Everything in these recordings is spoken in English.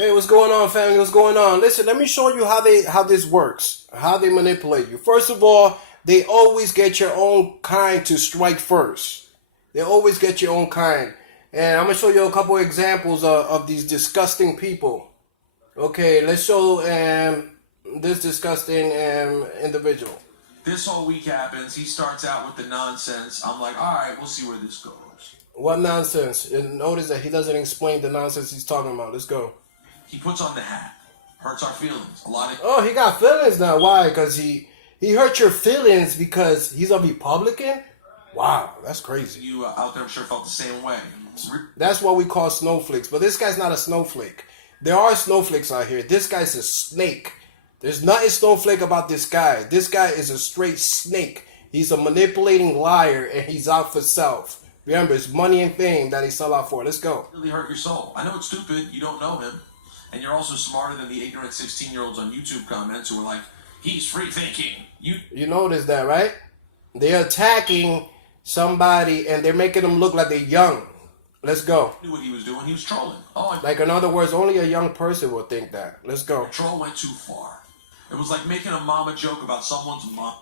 Hey, what's going on, family? What's going on? Listen, let me show you how this works, how they manipulate you. First of all, they always get your own kind to strike first. They always get your own kind. And I'm going to show you a couple examples of these disgusting people. Okay, let's show this disgusting individual. This whole week happens. He starts out with the nonsense. I'm like, all right, we'll see where this goes. What nonsense? And notice that he doesn't explain the nonsense he's talking about. Let's go. He puts on the hat. Hurts our feelings. Oh, he got feelings now. Why? Because he hurt your feelings because he's a Republican? Wow, that's crazy. You out there, I'm sure, felt the same way. That's what we call snowflakes. But this guy's not a snowflake. There are snowflakes out here. This guy's a snake. There's nothing snowflake about this guy. This guy is a straight snake. He's a manipulating liar, and he's out for self. Remember, it's money and fame that he sell out for. Let's go. Really hurt your soul. I know it's stupid. You don't know him. And you're also smarter than the ignorant 16-year-olds on YouTube comments who are like, he's free thinking. You notice that, right? They're attacking somebody, and they're making them look like they're young. Let's go. Knew what he was doing. He was trolling. Like, in other words, only a young person would think that. Let's go. The troll went too far. It was like making a mama joke about someone's mom.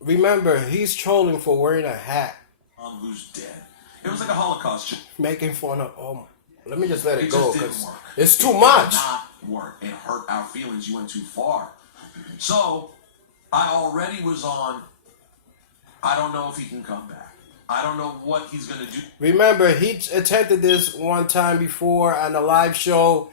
Remember, he's trolling for wearing a hat. Who's dead. It was like a Holocaust joke. Making fun of, let me just let it go. Because it's too much. It did not work. It hurt our feelings. You went too far. So, I already was on, I don't know if he can come back. I don't know what he's going to do. Remember, he attempted this one time before on a live show,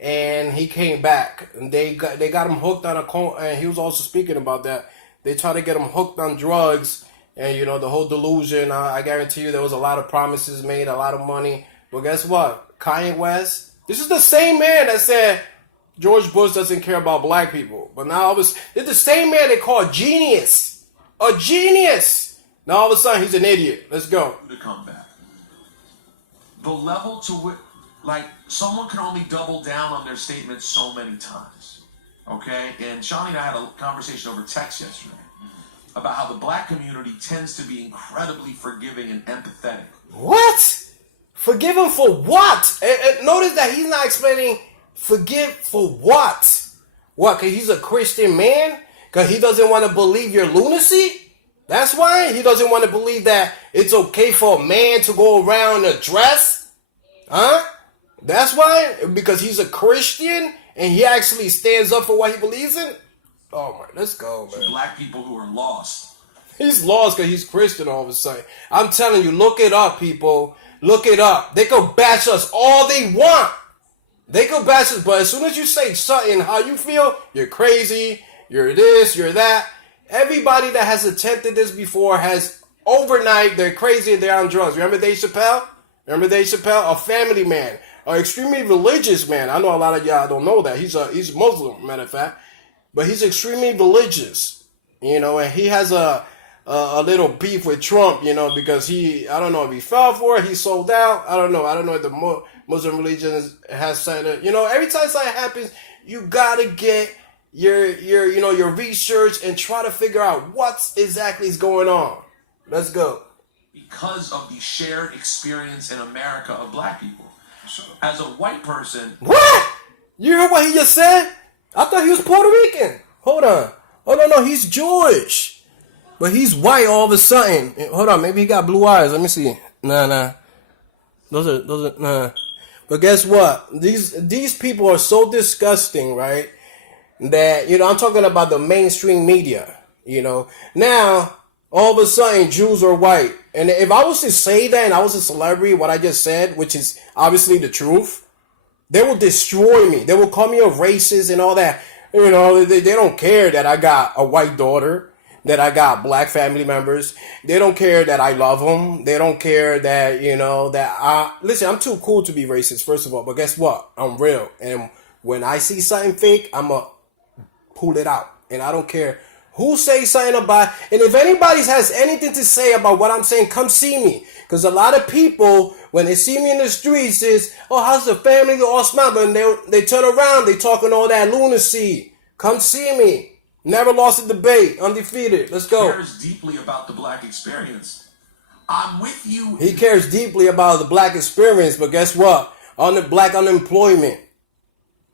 and he came back. And they got him hooked on and he was also speaking about that. They tried to get him hooked on drugs, and the whole delusion. I guarantee you there was a lot of promises made, a lot of money. But guess what? Kanye West, this is the same man that said George Bush doesn't care about black people. But now it's the same man they call a genius. A genius! Now all of a sudden he's an idiot. Let's go. To come back. The level to which, someone can only double down on their statements so many times. Okay? And Shawnee and I had a conversation over text yesterday about how the black community tends to be incredibly forgiving and empathetic. What? Forgive him for what? And notice that he's not explaining forgive for what? What? Because he's a Christian man? Because he doesn't want to believe your lunacy? That's why he doesn't want to believe that it's okay for a man to go around in a dress? Huh? That's why? Because he's a Christian and he actually stands up for what he believes in? Oh my, let's go, man. Black people who are lost. He's lost because he's Christian all of a sudden. I'm telling you, look it up, people. Look it up. They could bash us all they want. They could bash us, but as soon as you say something, how you feel, you're crazy, you're this, you're that. Everybody that has attempted this before has overnight, they're crazy and they're on drugs. Remember Dave Chappelle? A family man, an extremely religious man. I know a lot of y'all don't know that. He's Muslim, matter of fact. But he's extremely religious, and he has a little beef with Trump, because I don't know if he fell for it, he sold out. I don't know if the Muslim religion has something. Every time something happens, you gotta get your research and try to figure out what exactly is going on. Let's go. Because of the shared experience in America of black people. As a white person... What? You heard what he just said? I thought he was Puerto Rican. Hold on. Oh, no, he's Jewish. But he's white all of a sudden. Hold on, maybe he got blue eyes. Let me see. Nah. Those are, nah. But guess what? These people are so disgusting, right? That, I'm talking about the mainstream media, Now, all of a sudden, Jews are white. And if I was to say that and I was a celebrity, what I just said, which is obviously the truth, they will destroy me. They will call me a racist and all that. They don't care that I got a white daughter, that I got black family members. They don't care that I love them. They don't care that, listen, I'm too cool to be racist, first of all. But guess what? I'm real. And when I see something fake, I'm going to pull it out. And I don't care who says something about it. And if anybody has anything to say about what I'm saying, come see me. Because a lot of people, when they see me in the streets, is, oh, how's the family? They're all smile. But they turn around, they talking all that lunacy. Come see me. Never lost a debate. Undefeated. Let's go. He cares deeply about the black experience. I'm with you. He cares deeply about the black experience. But guess what? On the black unemployment.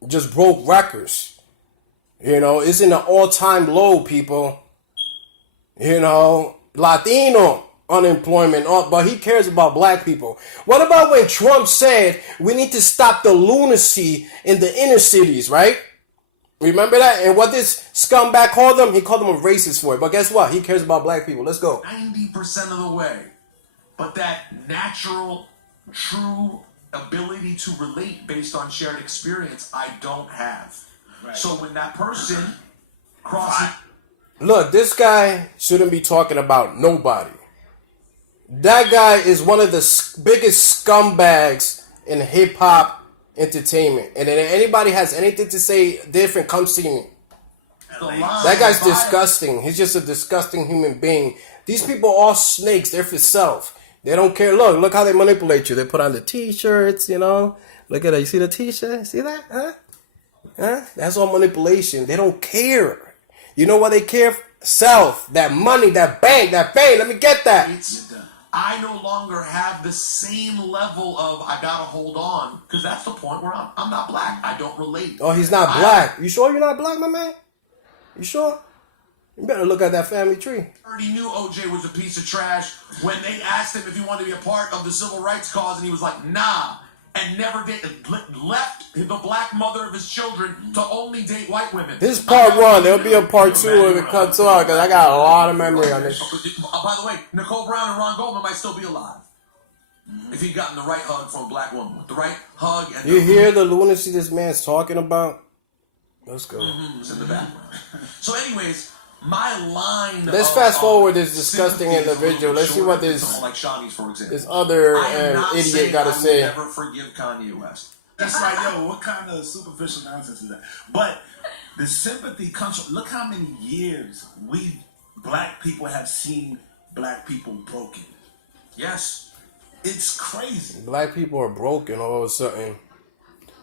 just broke records. You know, it's in an all-time low, people. You know, Latino unemployment, but he cares about black people. What about when Trump said we need to stop the lunacy in the inner cities, right? Remember that? And what this scumbag called them? He called them a racist for it. But guess what? He cares about black people. Let's go. 90% of the way. But that natural, true ability to relate based on shared experience, I don't have. Right. So when that person crosses... Look, this guy shouldn't be talking about nobody. That guy is one of the biggest scumbags in hip-hop entertainment. And if anybody has anything to say different, come see me. That guy's disgusting. He's just a disgusting human being. These people are all snakes. They're for self. They don't care. Look how they manipulate you. They put on the t-shirts, you know. Look at that. You see the t-shirt? See that? Huh? That's all manipulation. They don't care. You know what they care for? Self. That money, that bank, that fame. Let me get that. I no longer have the same level of I gotta hold on, because that's the point where I'm not black. I don't relate. Oh, he's not black. You sure you're not black, my man? You sure? You better look at that family tree. I already knew OJ was a piece of trash when they asked him if he wanted to be a part of the civil rights cause, and he was like, nah, and never left the black mother of his children to only date white women. This is part one. There'll be a part two if it cuts off, because I got a lot of memory on this. By the way, Nicole Brown and Ron Goldman might still be alive if he'd gotten the right hug from a black woman. The right hug. And you hear the lunacy this man's talking about? Let's go. It's in the background. So anyways, my line. Let's fast forward this disgusting individual. Let's see what this like Shawnee's, for example. This other idiot got to say. I will never forgive Kanye West. It's like, yo, what kind of superficial nonsense is that? But the sympathy comes from, look how many years we black people have seen black people broken. Yes. It's crazy. Black people are broken all of a sudden.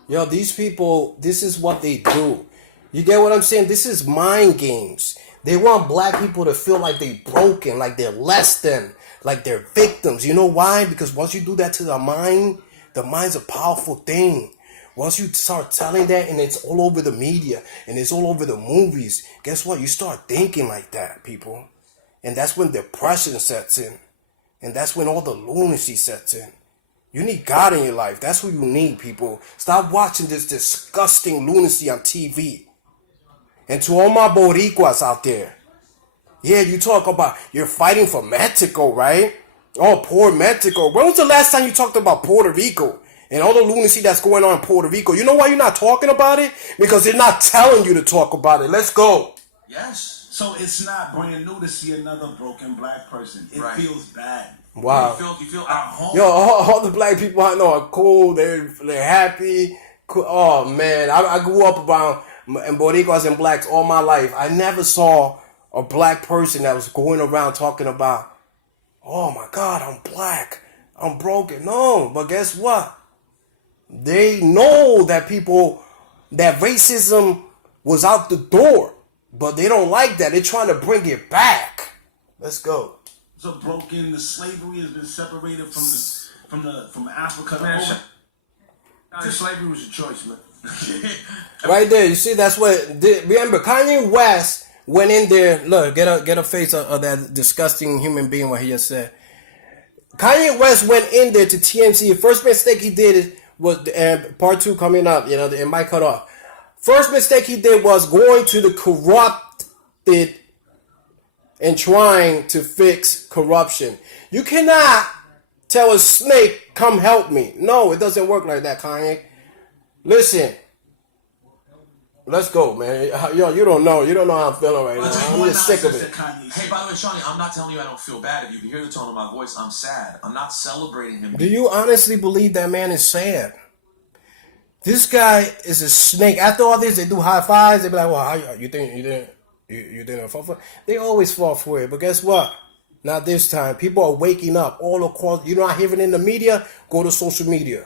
Yo, these people, this is what they do. You get what I'm saying? This is mind games. They want black people to feel like they're broken, like they're less than, like they're victims. You know why? Because once you do that to the mind's a powerful thing. Once you start telling that, and it's all over the media, and it's all over the movies, guess what? You start thinking like that, people. And that's when depression sets in. And that's when all the lunacy sets in. You need God in your life. That's who you need, people. Stop watching this disgusting lunacy on TV. And to all my Boricuas out there, yeah, you talk about you're fighting for Mexico, right? Oh, poor Mexico. When was the last time you talked about Puerto Rico and all the lunacy that's going on in Puerto Rico? You know why you're not talking about it? Because they're not telling you to talk about it. Let's go. Yes. So it's not brand new to see another broken black person. It feels bad. Wow. You feel at home. Yo, all the black people I know are cool. They're happy. Cool. Oh, man. I grew up around Boricuas and blacks all my life. I never saw a black person that was going around talking about, oh my God, I'm black, I'm broken. No, but guess what? They know that that racism was out the door, but they don't like that. They're trying to bring it back. Let's go. So broken, the slavery has been separated from Africa. Man, slavery was a choice, man. Right there, you see, that's what. Remember, Kanye West went in there. Look, get a face of that disgusting human being. What he just said. Kanye West went in there to TMZ. The first mistake he did was part two coming up. You know, it might cut off. First mistake he did was going to the corrupted and trying to fix corruption. You cannot tell a snake, "Come help me." No, it doesn't work like that, Kanye. Listen, let's go, man. Yo, you don't know how I'm feeling right now. I'm just sick of it. Hey, by the way, Shawnee, I'm not telling you I don't feel bad. If you can hear the tone of my voice, I'm sad. I'm not celebrating him. Do you honestly believe that man is sad? This guy is a snake. After all this, they do high fives. They be like, "Well, you didn't fall for it?" They always fall for it. But guess what? Not this time. People are waking up all across. You're not hearing it in the media? Go to social media.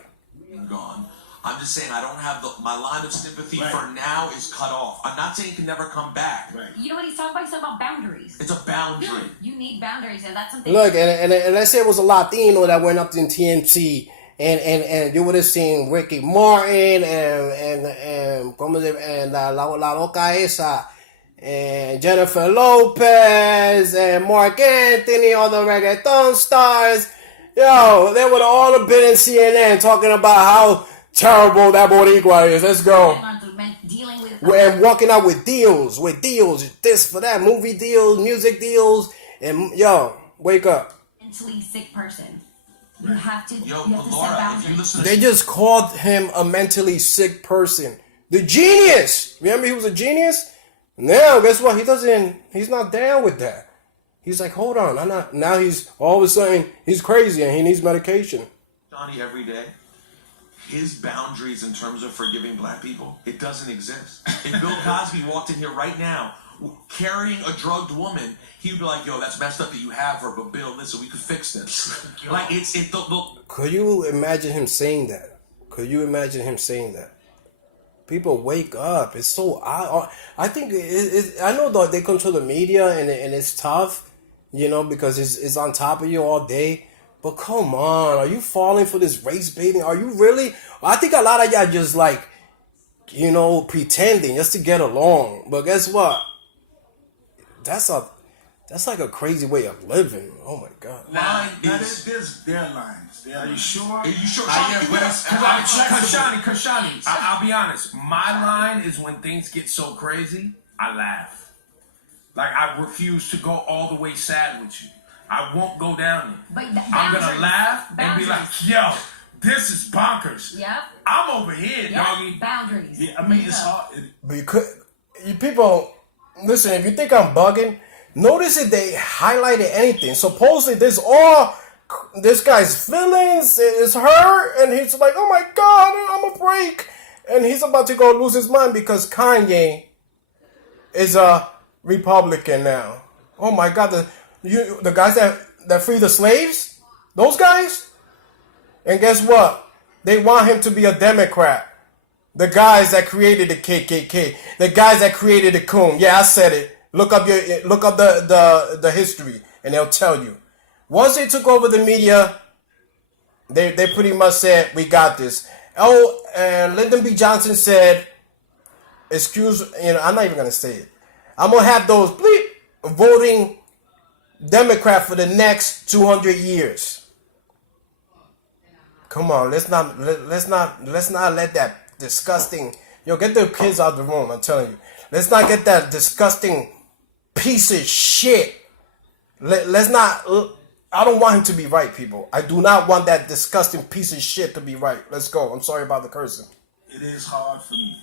Gone. I'm just saying I don't have my line of sympathy for now is cut off. I'm not saying it can never come back. Right. You know what he's talking about? He's talking about boundaries. It's a boundary. You need boundaries, and that's something. Look, and let's say it was a Latino that went up in TMC, and you would have seen Ricky Martin and la loca esa, and Jennifer Lopez, and Mark Anthony, all the reggaeton stars. Yo, they would all have been in CNN talking about how terrible that Boricua is. Let's go. Dealing with And walking out with deals, this for that, movie deals, music deals, and yo, wake up. mentally sick person. You have to. Yo, you have to set Laura, if boundaries. you listen to They just called him a mentally sick person. The genius! Remember he was a genius? Now, guess what? He's not down with that. He's like, hold on, I'm not. Now he's, all of a sudden, he's crazy and he needs medication. Johnny every day, his boundaries in terms of forgiving black people, it doesn't exist. If Bill Cosby walked in here right now carrying a drugged woman, he would be like, yo, that's messed up that you have her, but Bill, listen, we could fix this. Like, Could you imagine him saying that? People wake up. It's so, I think, I know that they control the media and it's tough, because it's on top of you all day. But come on, are you falling for this race baiting? Are you really? I think a lot of y'all just like, pretending just to get along. But guess what? That's like a crazy way of living. Oh my God. There's their lines. Are you sure? Are you sure? Kashani, I'll be honest. My line is when things get so crazy, I laugh. Like, I refuse to go all the way sad with you. I won't go down there. But I'm going to laugh and be like, yo, this is bonkers. Yep. I'm over here, Yep. doggy. Boundaries. Yeah, I mean, it's hard. But people, listen, if you think I'm bugging, notice that they highlighted anything. Supposedly this guy's feelings is hurt, and he's like, oh my God, I'm a break. And he's about to go lose his mind because Kanye is a Republican now. Oh my God, the guys that free the slaves, those guys? And guess what? They want him to be a Democrat. The guys that created the KKK, the guys that created the Coon. Yeah, I said it. Look up the history, and they'll tell you. Once they took over the media, they pretty much said, we got this. Oh, and Lyndon B. Johnson said, I'm not even gonna say it. I'm gonna have those voting Democrat for the next 200 years. Come on, let's not let that disgusting. Get the kids out of the room. I'm telling you, let's not get that disgusting piece of shit. Let's not. I don't want him to be right, people. I do not want that disgusting piece of shit to be right. Let's go. I'm sorry about the cursing. It is hard for me,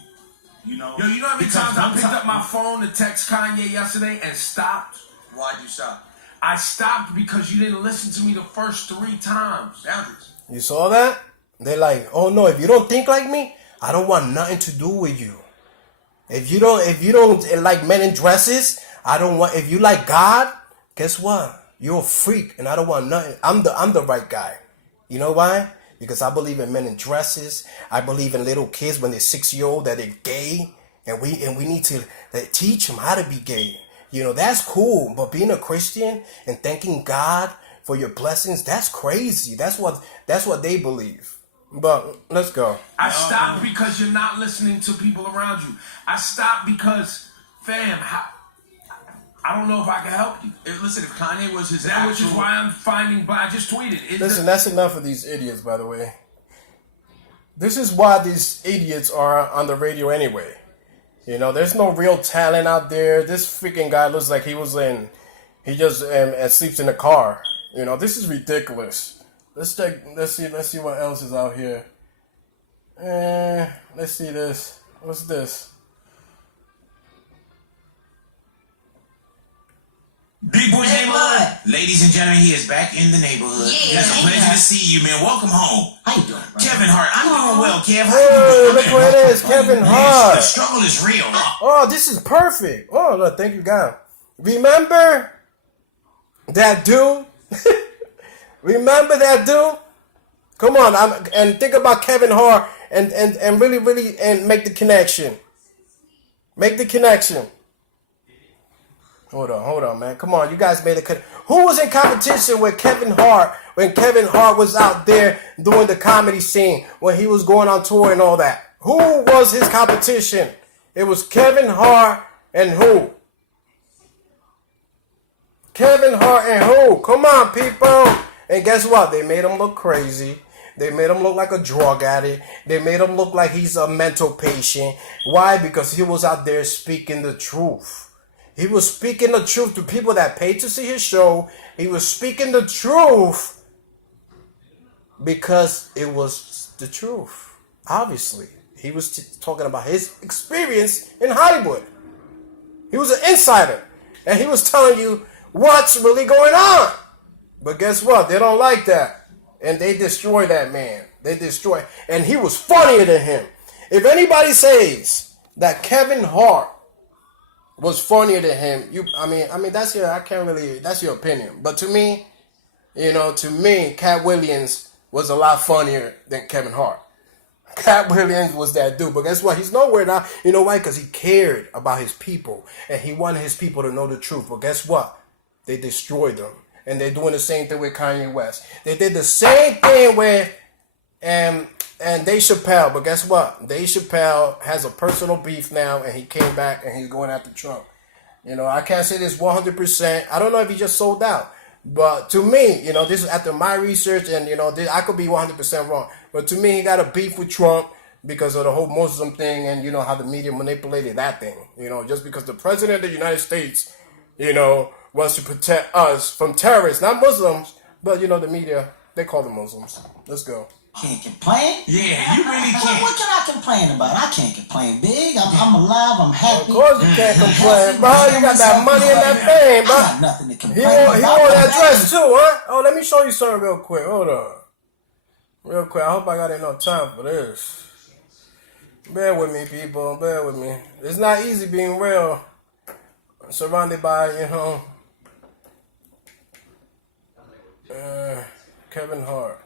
Yo, you know how many times I picked up my phone to text Kanye yesterday and stopped? Why'd you stop? I stopped because you didn't listen to me the first 3 times. Boundaries. You saw that? They're like, oh no, if you don't think like me, I don't want nothing to do with you. If you don't like men in dresses, I don't want. If you like God, guess what? You're a freak, and I don't want nothing. I'm the right guy. You know why? Because I believe in men in dresses. I believe in little kids when they're 6-year-old that they're gay, and we need to teach them how to be gay. That's cool. But being a Christian and thanking God for your blessings, that's crazy. That's what they believe. But let's go. I stopped because you're not listening to people around you. I stopped because, fam, I don't know if I can help you. Listen, if Kanye was his Which is why I'm finding, but I just tweeted. Listen, that's enough of these idiots, by the way. This is why these idiots are on the radio anyway. There's no real talent out there. This freaking guy looks like he just sleeps in a car. This is ridiculous. Let's see what else is out here. Let's see this. What's this? Big Boy neighborhood. Ladies and gentlemen, he is back in the neighborhood. Yeah, It's a pleasure to see you, man. Welcome home. How you doing, bro? Kevin Hart. I'm doing well, Kev. Hey, look what it is, Kevin Hart. The struggle is real. Oh, this is perfect. Oh, look, thank you, God. Remember that dude? Remember that dude? Come on, and think about Kevin Hart and really and make the connection. Make the connection. Hold on, man. Come on, you guys made a Who was in competition with Kevin Hart when Kevin Hart was out there doing the comedy scene when he was going on tour and all that? Who was his competition? It was Kevin Hart and who? Kevin Hart and who? Come on, people. And guess what? They made him look crazy. They made him look like a drug addict. They made him look like he's a mental patient. Why? Because he was out there speaking the truth. He was speaking the truth to people that paid to see his show. He was speaking the truth because it was the truth. Obviously, he was talking about his experience in Hollywood. He was an insider. And he was telling you what's really going on. But guess what? They don't like that. And they destroy that man. They destroy. And he was funnier than him. If anybody says that Kevin Hart was funnier than him, I mean that's your opinion. But to me, Cat Williams was a lot funnier than Kevin Hart. Cat Williams was that dude. But guess what? He's nowhere now. You know why? Because he cared about his people. And he wanted his people to know the truth. But guess what? They destroyed them. And they're doing the same thing with Kanye West. They did the same thing with and Dave Chappelle. But guess what? Dave Chappelle has a personal beef now. And he came back and he's going after Trump. I can't say this 100%. I don't know if he just sold out. But to me, this is after my research. And, I could be 100% wrong. But to me, he got a beef with Trump because of the whole Muslim thing. And, how the media manipulated that thing. Just because the president of the United States, wants to protect us from terrorists, not Muslims, but the media, they call them Muslims. Let's go. Can't complain. Yeah, you really can't. What can I complain about? I can't complain, big. I'm alive. I'm happy. Of course you can't complain, bro. You got that money and that fame, bro. I got nothing to complain He about. wore that dress too, huh? Oh, let me show you something real quick. Hold on. Real quick. I hope I got enough time for this. Bear with me, people. Bear with me. It's not easy being real. Surrounded by, Kevin Hart.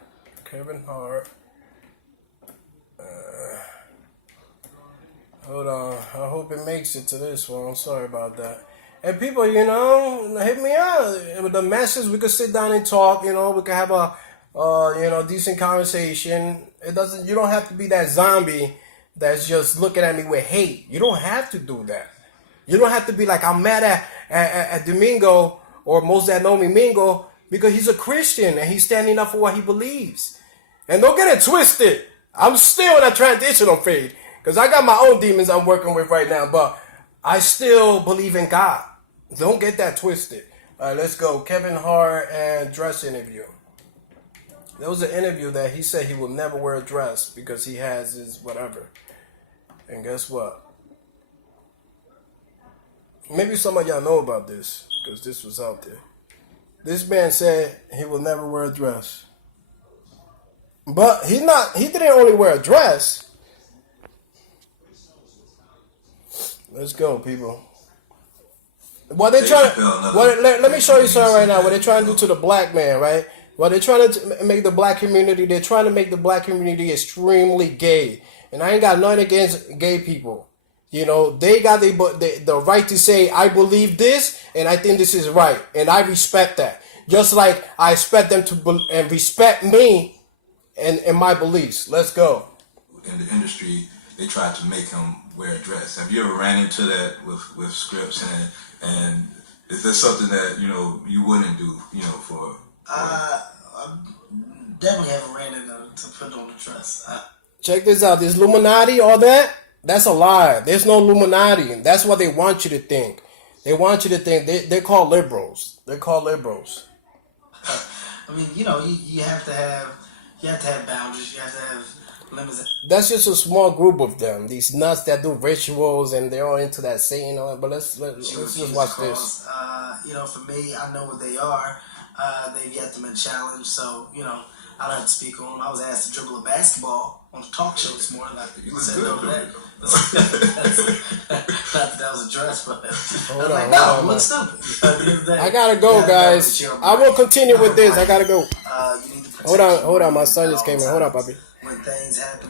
Hold on. I hope it makes it to this one. I'm sorry about that. And people, hit me out. With the message, we could sit down and talk. We could have a, decent conversation. You don't have to be that zombie that's just looking at me with hate. You don't have to do that. You don't have to be like, I'm mad at Domingo or most that know me Mingo because he's a Christian and he's standing up for what he believes. And don't get it twisted. I'm still in a transitional phase because I got my own demons I'm working with right now, but I still believe in God. Don't get that twisted. All right, let's go. Kevin Hart and dress interview. There was an interview that he said he will never wear a dress because he has his whatever. And guess what? Maybe some of y'all know about this because this was out there. This man said he will never wear a dress. But he didn't only wear a dress. Let's go, people. What they trying let me show you something right now. What they're trying to do to the black man, right? Well, they're trying to make the black community, extremely gay. And I ain't got nothing against gay people. They got the right to say, I believe this, and I think this is right. And I respect that. Just like I expect them to and respect me and my beliefs. Let's go. In the industry, they tried to make him wear a dress. Have you ever ran into that with scripts? And is there something that, you wouldn't do, for... I definitely haven't ran into to put on a dress. Check this out. This Illuminati, all that, that's a lie. There's no Illuminati. That's what they want you to think. They want you to think. They're called liberals. They're called liberals. I mean, you have to have boundaries. You have to have limits. That's just a small group of them. These nuts that do rituals and they're all into that Satan. But let's just watch this. For me, I know what they are. They've yet to been challenged, so I don't have to speak on them. I was asked to dribble a basketball on a talk show this morning. You said no to that. Not that was a dress, but hold on. No, look stupid. I gotta go, guys. I will continue with this. I gotta go. Hold on. My son just came in. Hold on, Bobby. When things happen.